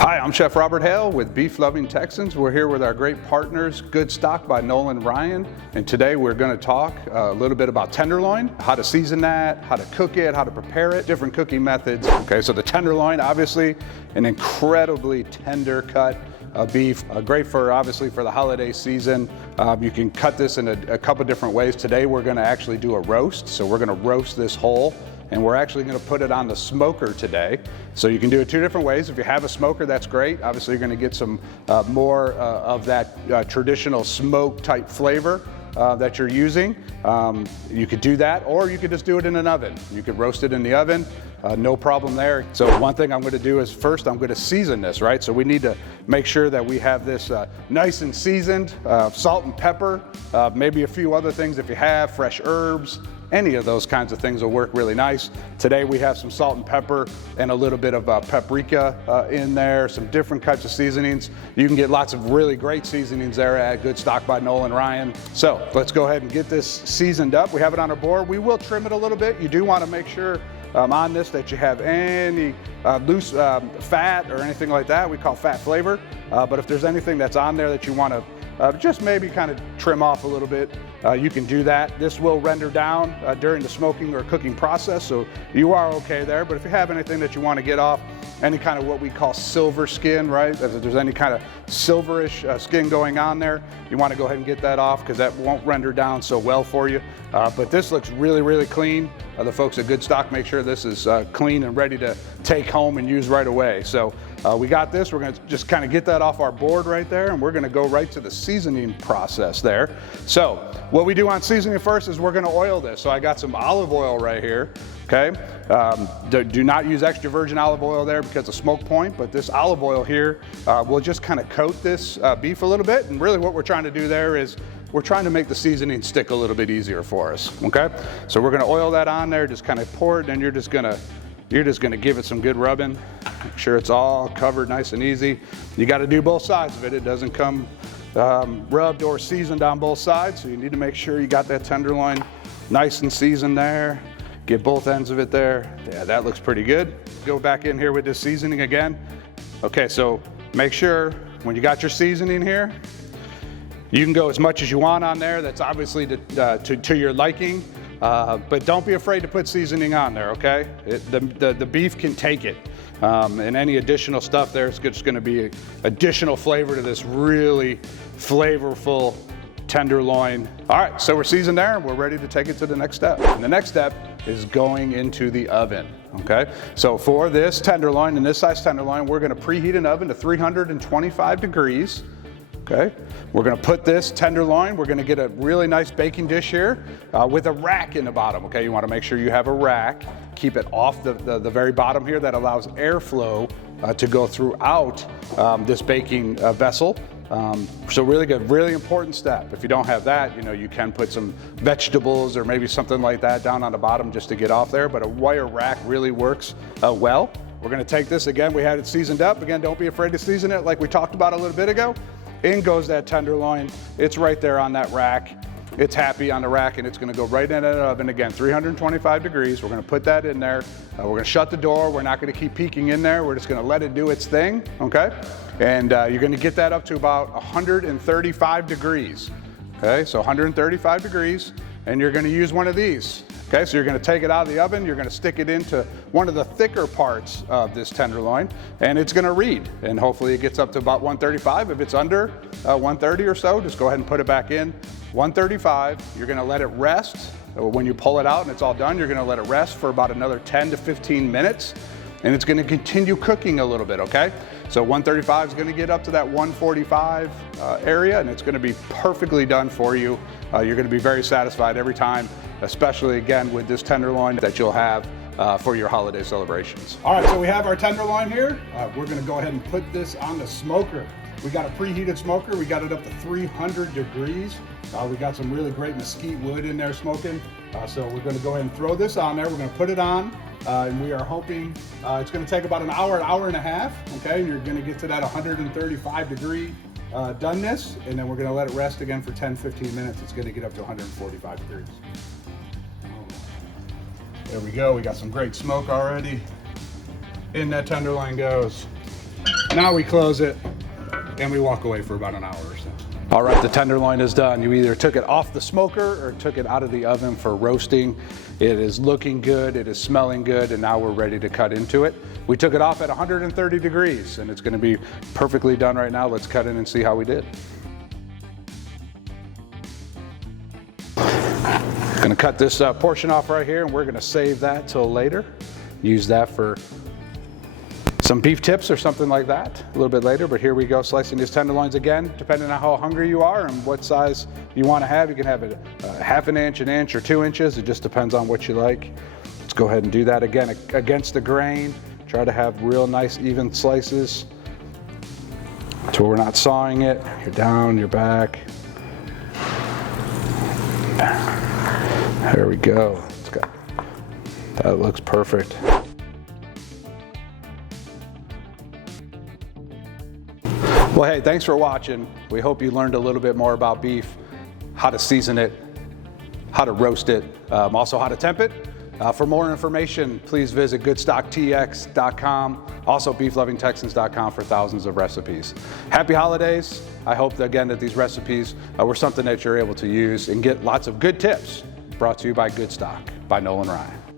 Hi, I'm Chef Robert Hale with Beef Loving Texans. We're here with our great partners, Goodstock by Nolan and Ryan. And today we're going to talk a little bit about tenderloin, how to season that, how to cook it, how to prepare it, different cooking methods. Okay, so the tenderloin, obviously an incredibly tender cut of beef, great for obviously for the holiday season. You can cut this in a couple different ways. Today we're going to actually do a roast. So we're going to roast this whole. And we're actually going to put it on the smoker today. So you can do it two different ways. If you have a smoker, that's great. Obviously, you're going to get some more of that traditional smoke type flavor that you're using. You could do that, or you could just do it in an oven. You could roast it in the oven, no problem there. So one thing I'm going to do is first I'm going to season this, right? So we need to make sure that we have this nice and seasoned, salt and pepper, maybe a few other things if you have, fresh herbs. Any of those kinds of things will work really nice. Today we have some salt and pepper and a little bit of paprika in there, some different types of seasonings. You can get lots of really great seasonings there at Goodstock by Nolan Ryan. So let's go ahead and get this seasoned up. We have it on our board. We will trim it a little bit. You do want to make sure on this that you have any loose fat or anything like that. We call fat flavor. But if there's anything that's on there that you want to just maybe kind of trim off a little bit, you can do that. This will render down during the smoking or cooking process, so you are okay there. But if you have anything that you want to get off, any kind of what we call silver skin, right? If there's any kind of silverish skin going on there, you want to go ahead and get that off because that won't render down so well for you. But this looks really, really clean. The folks at Goodstock make sure this is clean and ready to take home and use right away. So we got this. We're going to just kind of get that off our board right there, and we're going to go right to the seasoning process there. So what we do on seasoning first is we're going to oil this. So I got some olive oil right here. Okay, do not use extra virgin olive oil there because of smoke point, but this olive oil here will just kind of coat this beef a little bit. And really what we're trying to do there is we're trying to make the seasoning stick a little bit easier for us. Okay, so we're going to oil that on there, just kind of pour it, and you're just going to give it some good rubbing. Make sure it's all covered nice and easy. You got to do both sides of it. It doesn't come rubbed or seasoned on both sides, so you need to make sure you got that tenderloin nice and seasoned there. Get both ends of it there. Yeah, that looks pretty good. Go back in here with this seasoning again. Okay, so make sure when you got your seasoning here, you can go as much as you want on there. That's obviously to your liking, but don't be afraid to put seasoning on there, okay? The beef can take it. And any additional stuff there is just gonna be additional flavor to this really flavorful tenderloin. All right, so we're seasoned there and we're ready to take it to the next step. And the next step is going into the oven, okay? So for this tenderloin, and this size tenderloin, we're gonna preheat an oven to 325 degrees, okay? We're gonna put this tenderloin, we're gonna get a really nice baking dish here with a rack in the bottom, okay? You wanna make sure you have a rack, keep it off the very bottom here that allows airflow to go throughout this baking vessel. So really good, really important step. If you don't have that, you know, you can put some vegetables or maybe something like that down on the bottom just to get off there, but a wire rack really works well. We're gonna take this again, we had it seasoned up. Again, don't be afraid to season it like we talked about a little bit ago. In goes that tenderloin. It's right there on that rack. It's happy on the rack, and it's gonna go right in an oven again, 325 degrees. We're gonna put that in there. We're gonna shut the door. We're not gonna keep peeking in there. We're just gonna let it do its thing, okay? And you're gonna get that up to about 135 degrees, okay? So 135 degrees, and you're gonna use one of these. Okay, so you're gonna take it out of the oven, you're gonna stick it into one of the thicker parts of this tenderloin, and it's gonna read. And hopefully it gets up to about 135. If it's under 130 or so, just go ahead and put it back in. 135, you're gonna let it rest. When you pull it out and it's all done, you're gonna let it rest for about another 10 to 15 minutes, and it's gonna continue cooking a little bit, okay? So 135 is gonna get up to that 145 area, and it's gonna be perfectly done for you. You're gonna be very satisfied every time, especially again with this tenderloin that you'll have for your holiday celebrations. All right, so we have our tenderloin here. We're gonna go ahead and put this on the smoker. We got a preheated smoker. We got it up to 300 degrees. We got some really great mesquite wood in there smoking. So we're gonna go ahead and throw this on there. We're gonna put it on, and we are hoping it's gonna take about an hour and a half, okay? You're gonna get to that 135 degree doneness, and then we're gonna let it rest again for 10-15 minutes. It's gonna get up to 145 degrees. There we go, we got some great smoke already. In that tenderloin goes. Now we close it and we walk away for about an hour or so. All right, the tenderloin is done. You either took it off the smoker or took it out of the oven for roasting. It is looking good, it is smelling good, and now we're ready to cut into it. We took it off at 130 degrees and it's gonna be perfectly done right now. Let's cut in and see how we did. Gonna cut this portion off right here and we're gonna save that till later. Use that for some beef tips or something like that a little bit later, but here we go, slicing these tenderloins again, depending on how hungry you are and what size you want to have. You can have it half an inch, or 2 inches. It just depends on what you like. Let's go ahead and do that again against the grain. Try to have real nice even slices so we're not sawing it. You're down, you're back. There we go. That looks perfect. Well, hey, thanks for watching. We hope you learned a little bit more about beef, how to season it, how to roast it, also how to temp it. For more information, please visit GoodstockTX.com, also BeefLovingTexans.com for thousands of recipes. Happy holidays. I hope, again, that these recipes were something that you're able to use and get lots of good tips. Brought to you by Goodstock by Nolan Ryan.